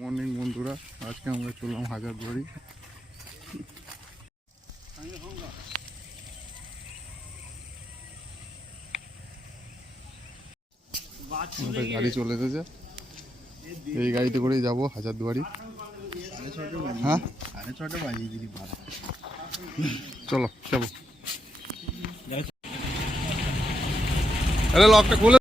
Morning বন্ধুরা, আজকে আমরা চললাম হাজারদুয়ারি। গাড়ি চলে এসেছে। এই গাড়িতে করেই যাব হাজারদুয়ারি। হ্যাঁ? চলো, যাব। আরে লকটা খুলে।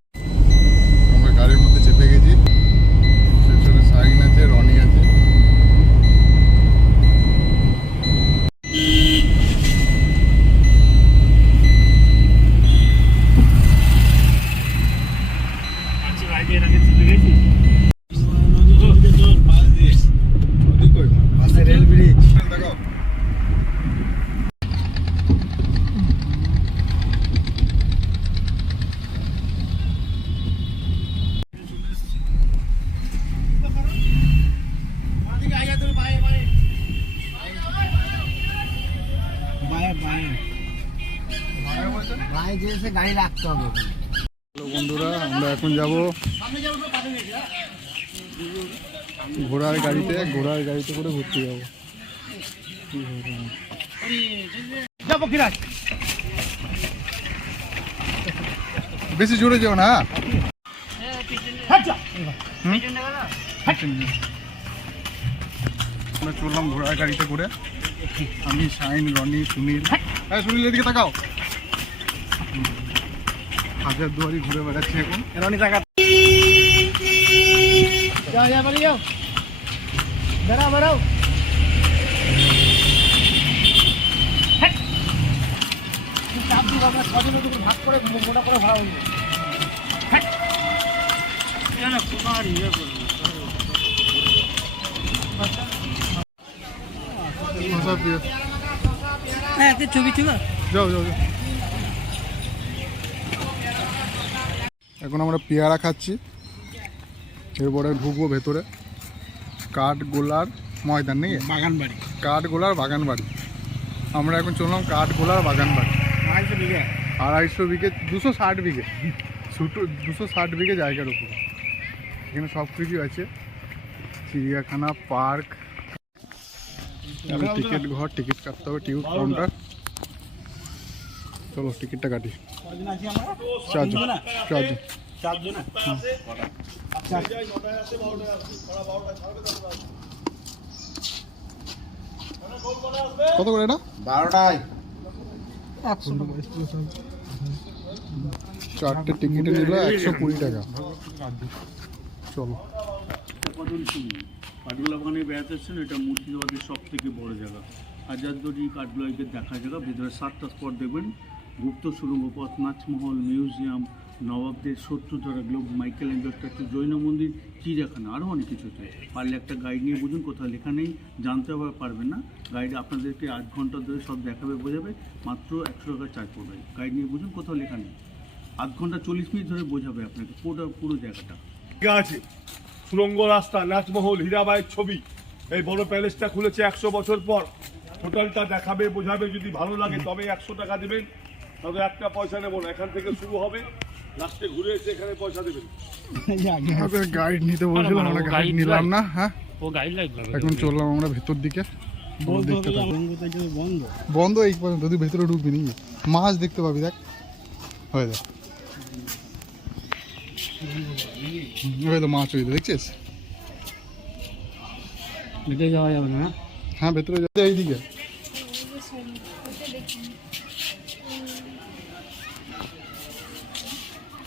বায়ে গাড়ি রাখতে হবে হ্যালো বন্ধুরা আমরা এখন যাব ঘোড়ার গাড়িতে ঘোড়ার গাড়িতে করে ঘুরতে যাব। বেশি জোরে যাও না হুম? আমরা চললাম ঘোড়ার গাড়িতে করে। আমি শাইন রনি সুনীল। হ্যাঁ। সুনীল এদিকে তাকাও। হাজার দুয়ারি ঘুরে বেড়াচ্ছি এখন। রনি টাকা যাও যাও বাড়ি যাও। বেড়াও বেড়াও। ভাগ করে মোটা করে ভাড়া হয়ে যাবে। হ্যাঁ ছবি ছবি যাও যাও যাও। এখন আমরা পেয়ারা খাচ্ছি। এরপরে ঢুকবো ভেতরে। কাঠ গোলার ময়দান নেই বাগান বাড়ি কাঠ গোলার বাগান আমরা এখন চললাম কাঠ গোলার বাগান আড়াইশো বিঘা। আড়াইশো বিঘে দুশো ষাট বিঘে। ছোটো দুশো ষাট বিঘে জায়গার উপর। এখানে সব কিছু আছে। চিড়িয়াখানা পার্ক। টিকিট ঘর টিকিট কাটতে হবে টিকিট কাউন্টার। চলো টিকিটটা কাটি। চারজন চারজন। চারজন কত করে এটা? বারোটায়। চারটে টিকিটে নিল একশো কুড়ি টাকা। চলো। কদম সিং কাঠগোলা বাগানে বেড়াতে এসছেন এটা মুর্শিদাবাদের সব থেকে বড় জায়গা। হাজারদুয়ারি কাঠগোলাকে দেখা জায়গা ভিতরে সাতটা স্পট দেখবেন। গুপ্ত সুরঙ্গ পথ নাচমহল, মিউজিয়াম, নবাবদের শত্রুধরা, গ্লোব, মাইকেল স্ট্যাচু জৈন মন্দির, চিড়িয়াখানা আরও অনেক কিছু আছে। পারলে একটা গাইড নিয়ে বুঝুন, কোথাও লেখা নেই, জানতে পারবেন না। গাইড আপনাদেরকে আধ ঘণ্টা ধরে সব দেখাবে, বোঝাবে, মাত্র একশো টাকা চার্জ পড়বে গাইড নিয়ে বুঝুন, কোথাও লেখা নেই। আধ ঘণ্টা চল্লিশ মিনিট ধরে বোঝাবে আপনাকে, পুরো পুরো জায়গাটা। জায়গা আছে। সুরঙ্গ রাস্তা, নাচমহল, হীরাবাইয়ের ছবি। এই বড় প্যালেসটা খুলেছে একশো বছর পর। টোটালটা দেখাবে, বোঝাবে, যদি ভালো লাগে, তবে একশো টাকা দেবেন। তবে একটা পয়সা নেব না এখান থেকে শুরু হবে। লাস্টে ঘুরে এসে এখানে পয়সা দেবেন। গাইড নিতে বলছিলাম আমরা গাইড নিলাম না হ্যাঁ? ও গাইড লাগবে এখন চললাম আমরা ভেতর দিকে বন্ধ বন্ধ এই পর্যন্ত তুই ভেতরে ঢুকবি নাকি? মাছ দেখতে পাবি দেখ। হয়ে দেখ। ওই তো মাছ ওই তো দেখছিস? ভিতরে যাওয়া যাবে না হ্যাঁ? ভেতরে যাতে এইদিকে।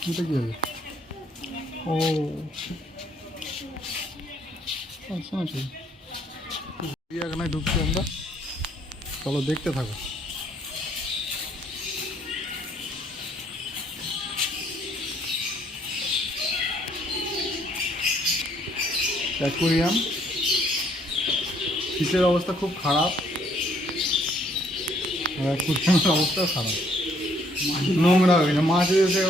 এটা কি আছে ও আচ্ছা আচ্ছা চিড়িয়াখানায় ঢুকছি আমরা চলো দেখতে থাকো অ্যাকোরিয়াম শীতের অবস্থা খুব খারাপ অবস্থা খারাপ নোংরা হয়ে মাছের এসে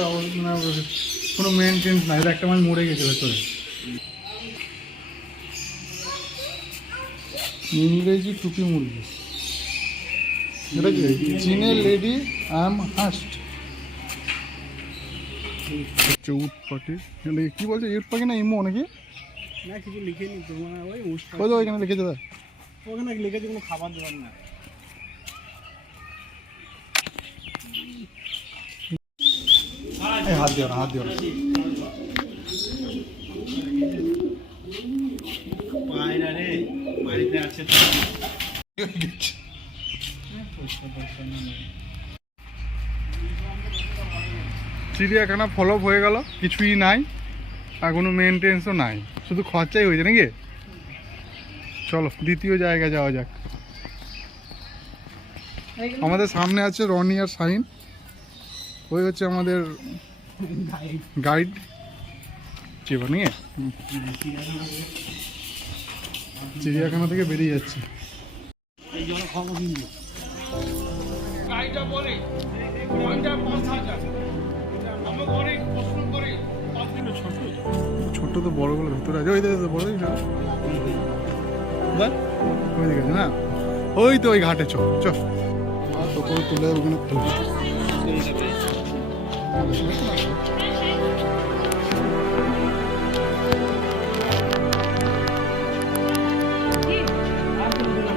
কোনো মেনটেন্স নাই একটা মাছ মরে গেছে ভেতরে ইংরেজি টুপি মুরগি এটা কি চীনের লেডি আম হাস্ট কি বলছে ইউট পাখি না ইমো নাকি না কিছু লিখিনি তোমার ওই ওইখানে লিখেছে দাদা। ওখানে কোনো খাবার দেবেন না। হাত দিও না, হাত দিও না। চিড়িয়াখানা ফলপ হয়ে গেল, কিছুই নাই আর কোনো মেনটেন্সও নাই। শুধু খরচাই হয়েছে নাকি? চলো, দ্বিতীয় জায়গায় যাওয়া যাক। আমাদের সামনে আছে রনি আর শাহিন। ওই হচ্ছে আমাদের গাইড চিবা নিয়ে? চিড়িয়াখানা থেকে বেরিয়ে যাচ্ছে। ছোট তো। বড়গুলো ভেতরে আছে। ওই তো বড় ওই দিকে না? ওই তো ওই ঘাটে চ চ টোটো তুলে ওখানে 玉，来这个这个。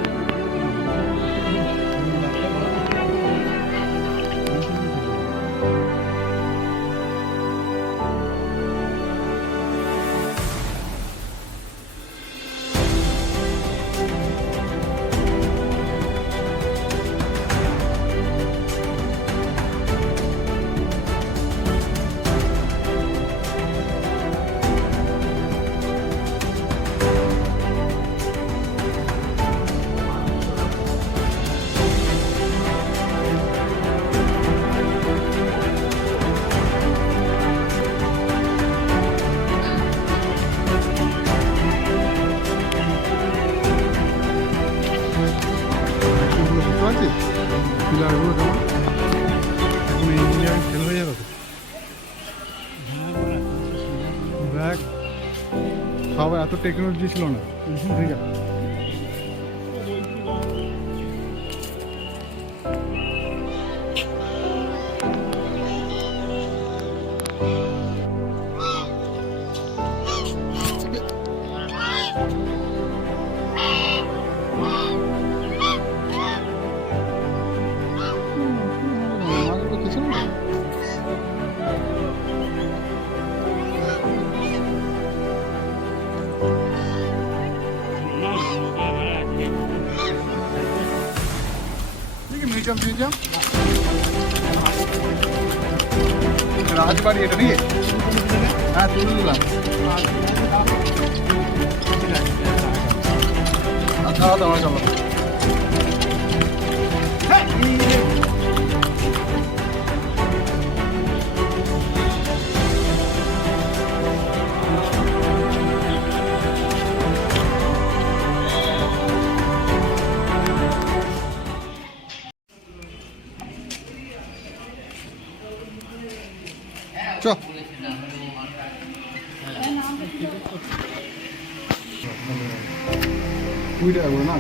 সব এত মিউজিয়াম মিউজিয়াম। রাজবাড়ি এটা নিয়ে হ্যাঁ তুলে দিলাম আচ্ছা দাওয়া চলো। চ কুড়ি টাকা করে না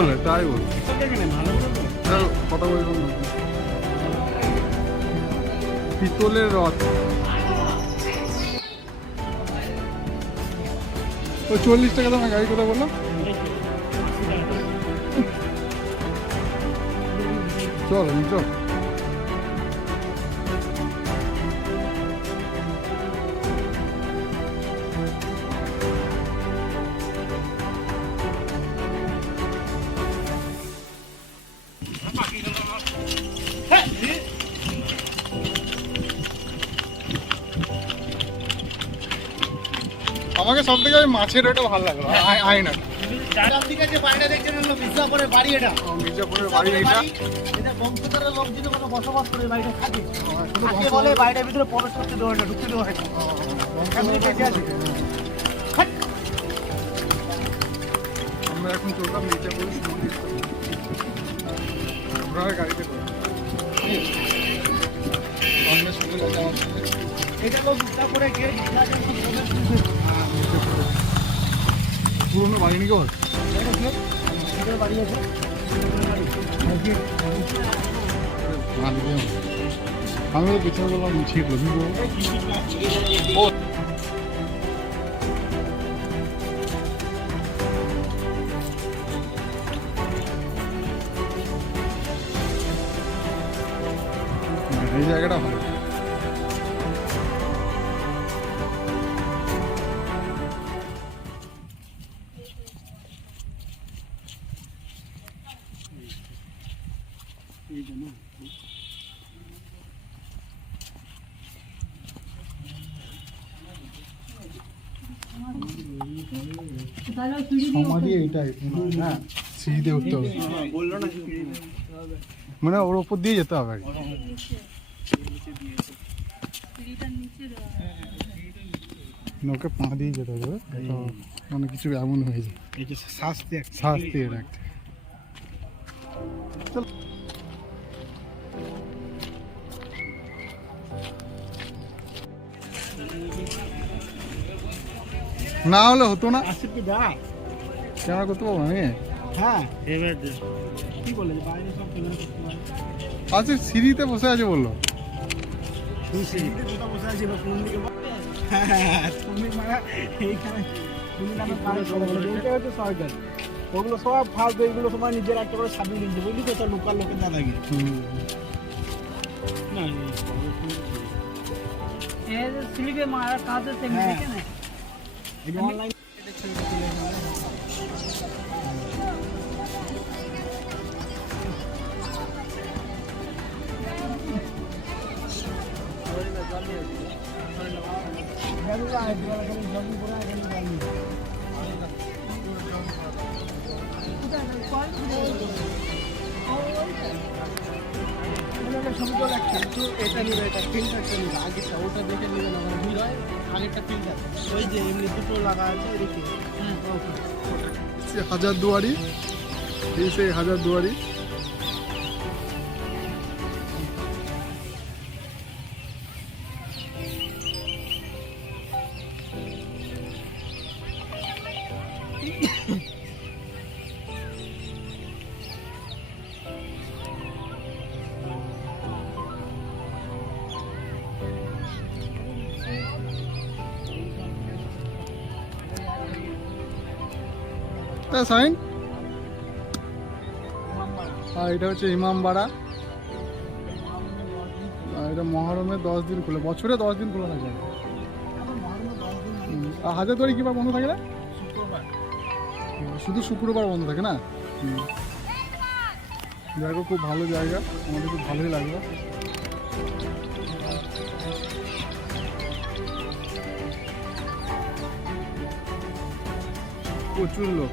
পিতলে তাই বল। কথা বলব পিতলের রথ। ওই চল্লিশ টাকা দাম গাড়ি কথা বললাম? চল চল। ঢুকতে দেওয়া হয় না এমনি বেঁচে আছে আমরা এখন চললাম আমরা আর গাড়িতে করে এটা লোক মির্জাপুরে গিয়ে মির্জাপুরে এখন প্রবেশ করছে। পুরোনো বাড়ি নাকি ওর? বাড়ি আছে আমি পিছনে বললাম ভিভো এই সমাধি এটাই হ্যাঁ সিঁড়িতে উঠতে হবে। মানে ওর ওপর দিয়ে যেতে হবে। আগে। মানে ওকে পা দিয়ে যেতে হবে। মানে কিছু এমন হয়ে যায়। এই শাস্তি শ্বাস দিয়ে রাখতে না হলে হতো না। দাঁড়া ক্যামেরা করতে পারব আমি? হ্যাঁ। এবার কি বলে বাইরে সব ক্যামেরা করতে পারে? আচ্ছা সিঁড়িতে বসে আছে বলল। তুই সিঁড়িতে কোথাও বসে আছিস এবার কোন দিকে হ্যাঁ তুমি মানে এইখানে তুমি নামে পারে হচ্ছে সরকার। ওগুলো সব ফালতু এগুলো তোমার নিজের একটা করে নিচ্ছে বুঝলি তো তোর লোকাল লোকের দাদাগিরি। না স্লিপে মারা কাজে হ্যাঁ। দেখে না এই অনলাইন এটা নিবে এটা ফিল্টারটা নিবে। আগেরটা ওটা দেখে নিবে না মানে ভিড় হয় আগেরটা ফিল্টার ওই যে এমনি দুটো লাগা আছে এদিকে। হাজার দুয়ারি এই সেই হাজার দুয়ারি। তা সাইন আর এটা হচ্ছে ইমামবাড়া আর এটা মহরমের দশ দিন খোলে। বছরে দশ দিন খোলা থাকে। আর হাজার দুয়ারি কিবার বন্ধ থাকে না শুধু শুক্রবার বন্ধ থাকে না। জায়গা খুব ভালো জায়গা। আমাদের খুব ভালোই লাগল। প্রচুর লোক।